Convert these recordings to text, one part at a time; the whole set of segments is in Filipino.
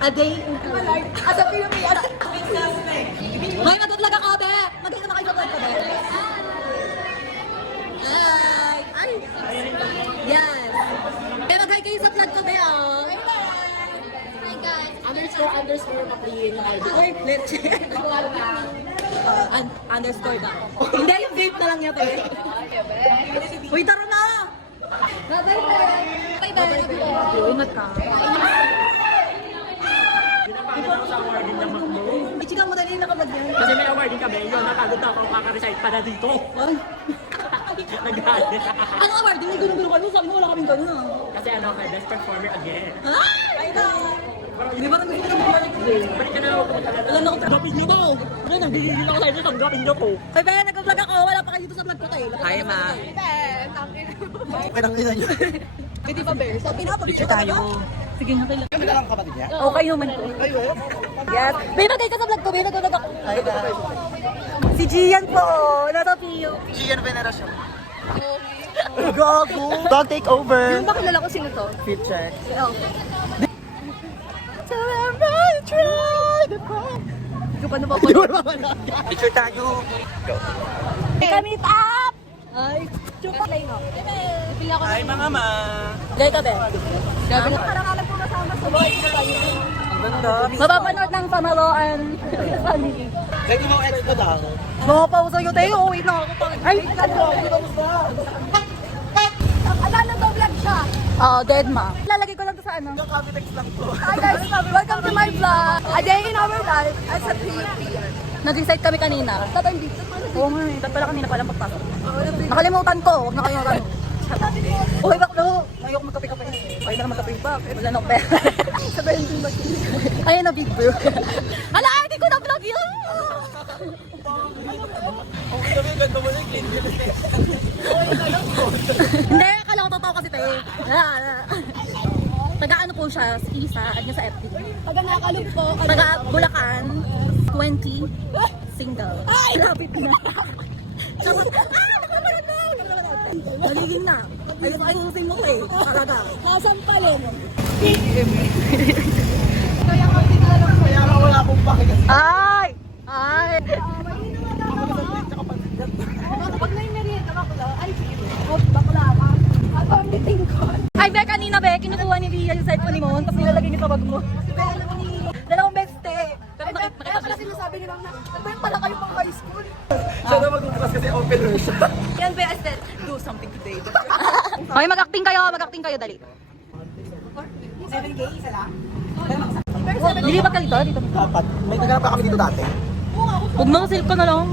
A day in Kuwait. As a Filipino. Hoy, matutlag ako, be! Maging naman kayo sa vlog ko, be. Hi! Ay! Yes! Be, mag-hi kayo sa vlog ko, be, oh. Hi guys. Underscore makihin yung ID. Ay, let's check. Underscore na. Hindi, yung vape na lang niya, be. Uy, taro na! Bye-bye. Bye-bye. Ingat ka. Sa awarding ng Macdo. Ichigang mo dali na kapag yan. Kasi may awarding kami, yun, napagod ako makarecite para dito. Ay, Nagalit. ano award? Hindi gano'n-gano'n kayo. Sabi mo wala kaming gano'n ah. Kasi ano, kay best performer again. Ay, na! Hindi ba nang gusto ko ng bumalik ko eh? Balik ka na lang ako talaga. Wala na ako. Tanggapin niyo ko! Ano, nagdidilin ako sa inyo, tanggapin niyo ko! Kaya ba, nag-vlog ako. Wala pa kayo dito sa vlog ko tayo. Hi, ma. Pinang-ina niyo. Hindi pa, Bear. Sabi na, pag-picture tayo. Sige nga, kailangan. Kami na lang kapatid niya? Okay naman ko. Yes. May bagay ka sa vlog ko, may nag-vlog ako. Hi, guys. Si Gian po, nasa Pio. Gian Veneracion. Gago! Dog take over! Yung ba kilala ko sino to? Fit check. Oh. Hindi ko pa napapanood. Picture tayo. Kami tap! Ay, chupa lang ako. Pila ko. Hi, mga ma. Gaya ka, be. Gabi na. Parang alam po masama sa boy. Ang ganda. Mapapanood ng Pamaloan family. Kaya mo ex ko daw. Mga pausa yun tayo. Wait lang ako. Ay, Ano to vlog siya? oh, dead ma. Lalagay ko lang to sa ano. Kapitex lang po. Hi guys, welcome to my vlog. A day in our life as a Filipino. Nag-recite kami kanina. Tatay, hindi. Oo nga eh. Dapat pala kanina palang pagpasok. Nakalimutan ko. Huwag na kayo ano. Uy, baklo. Ayoko magkape-kape. Ay, na magkape ba? Wala na akong pera. Sabayin din ba? Ayun na, big bro. Hala, hindi ko na-vlog yun. Okay kami, ganda mo na clean bill. Hindi, akala ko totoo kasi tayo. Taga-ano po siya, sa isa, at niya sa FB. Pag nakakalog po, Taga Bulacan, 20, single. Ay! Lapit na. Nakapanood na! Maligin na. Ayun, ayusin mo eh. Talaga. kasampalin. Kaya nga wala akong pakigas. Ay! Ay! Pag may merienda bakla, ay bakla ka. Ako ang biting ko. Ay, Be, kanina, Be, kinukuha ni Bia yung cellphone ni Mon, tapos nilalagay niya sa bag mo. Dalawang beste. Pero Kaya pala sinasabi ni Ma'am na, nagbayan pala kayo pang high school. Siya na magbubukas kasi opener siya. Yan, Be, I said, do something today. Okay, mag-acting kayo, dali. 7K, isa lang. Lilipat ka dito, dito. Dapat. May naganap ka kami dito dati. Huwag na, silip ka na lang.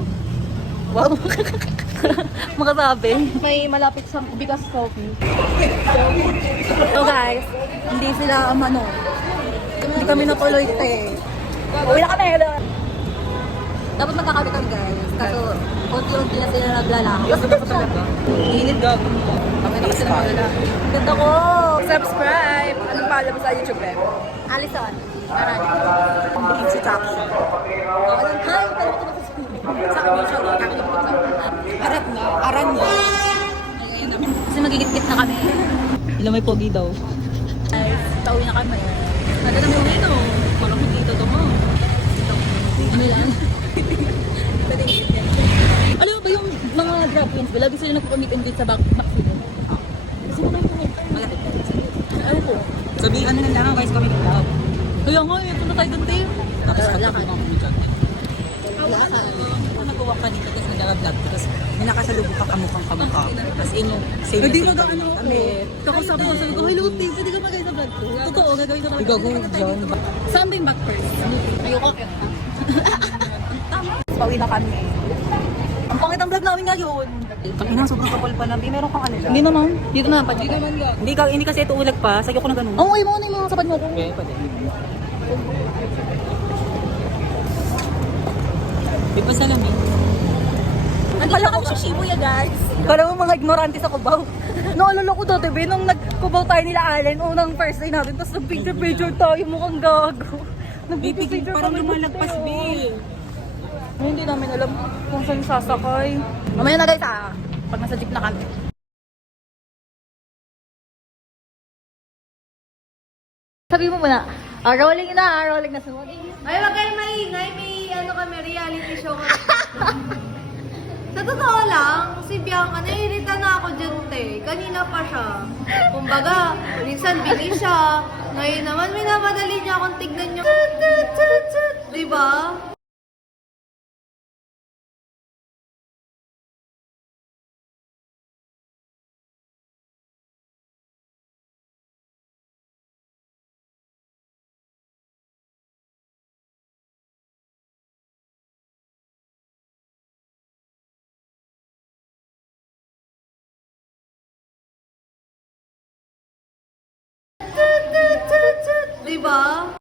Wow. Makasabi. May malapit sa Bigas Coffee. So guys, hindi sila hindi kami natuloy eh. Uwi na kami. Dapat magkakabi kami guys. Kaso, unti-unti na sila naglalako. Init gag. Kami na kasi naglalako. Ganda ko. Subscribe. Anong paalam mo sa YouTube, Beb? Alison. Marami. Si Chucky. Hi, pero ito ba sa akin yung show, Aran na. Ayun naman. Kasi magigit-git na kami. Ilang may pogi daw. Pauwi na kami. Naganda may uwi no. Parang dito to mo. Ano yan? Alam mo ba yung mga drag queens, lagi sila nagpo-meet and greet sa backstage. Kasi mo lang po. Malapit ka. Ano po? Sabihan na lang guys kami dito. Kaya nga, ito na tayo ganti. Tapos lakad. Nag-walk ka dito kasi nag-vlog tapos may nakasalubong ka kamukhang kamukha. As in yung same. Hindi na ano ako. Kakasama ko sabi ko, hello Tim, pwede ka magay sa vlog ko. Totoo, gagawin ko na. Igago dyan. Saan ba yung back first? Ayoko. Pauwi na kami. Ang pangit ang vlog namin ngayon. Ina, sobrang kapal pa nabi. Meron kang ano dyan? Hindi naman. Dito na, pa. Dito naman ka. Hindi kasi ito ulag pa. Sagyo ko na ganun. Oo, mo na yung mga sapat mo ko. Okay, pwede. Di ba salamin? Ang pala kami sa Shibuya, guys. Kala mo mga ignorante sa Cubao. Naalala ko dati, be, nung nag-Cubao tayo nila Allen, unang first day natin, tapos nag-picture tayo, mukhang gago. Bibigil parang lumalagpas, Bill. Hindi namin alam kung saan sasakay. Mamaya na guys pag nasa jeep na kami. Sabi mo muna, Rolling na, rolling na. Ay, wag kayo maingay. May ano kami, reality show kami. Sa totoo lang, si Bianca, naiirita na ako dyan, te. Kanina pa siya. Kumbaga, minsan bilis siya. Ngayon naman, minamadali niya akong tignan yung... Diba? Diba?